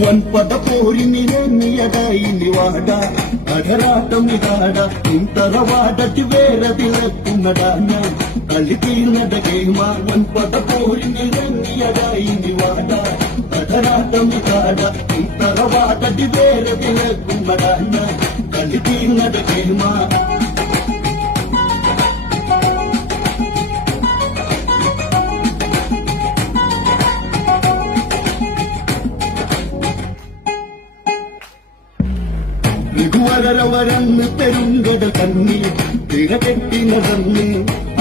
വൻപട പോരിനിറങ്ങിയതായി വാട അടരാട്ടം ഇതാട തറവാടത്തി വേറെ തിളക്കുന്നടാ ഞാൻ കളി തീർന്നട ഗെയിമ വൻപട പോരിനിറങ്ങിയതായി വാട അടരാട്ടം ഇതാട തറവാടത്തി വേറെ തിളക്കുന്നടാ ഞാൻ കളി തീർന്നട ഗെയിമ രഘുവരവരന്ന് പെരുങ്കടൽ കണ്ണി തിഴകെട്ടി നടന്ന്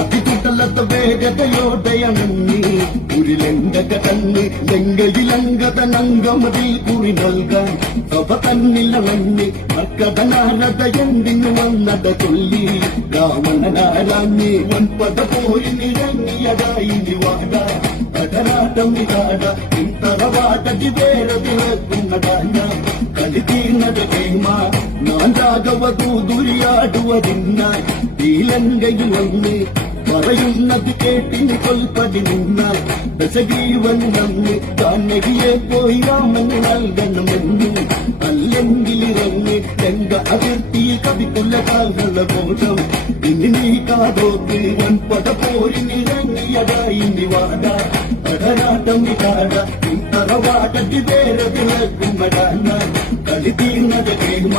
അതികുട്ടലത്ത വേഗതയോടെയണങ്ങി ഉരുലെങ്കക കണ്ണ് ലങ്കയിലങ്കതനങ്കമതിൽ കുറി നൽകാൻ സഭ തന്നിലണഞ്ഞ് മക്കടനാരത എന്തിനു വന്നത ചൊല്ലി രാവണനാരാഞ്ഞ് വൻപട പോയി നിരങ്ങിയതായി വാട അടരാട്ടം ഇതാട തറവാടതി വേറെ തിളക്കുന്നതായ കളി തീർന്നത ഗെയിമ ഞാൻ രാഘവദൂതുരിയാടുവതിന്നാൽ ഈ ലങ്കയിൽ വന്ന് പറയുന്നത് കേട്ടിന് കൊൽപ്പതി നിന്നാൽ ദശജീവൻ നന്ന് കാനകിയെ പോയി രാമന് നൽകണമെന്ന് അല്ലെങ്കിൽ ഇറങ്ങി ലങ്ക അതിർത്തിയിൽ കവിക്കുള്ള കാൽകള ഘോഷം ഇനി നീ കാതോക്ക് വൻപട പോരിനിറങ്ങിയതായി വാട അടരാട്ടം ഇതാട തറവാടത്തി വേറെ തിളക്കുമടാ കളി തീർന്നത ഗെയിമ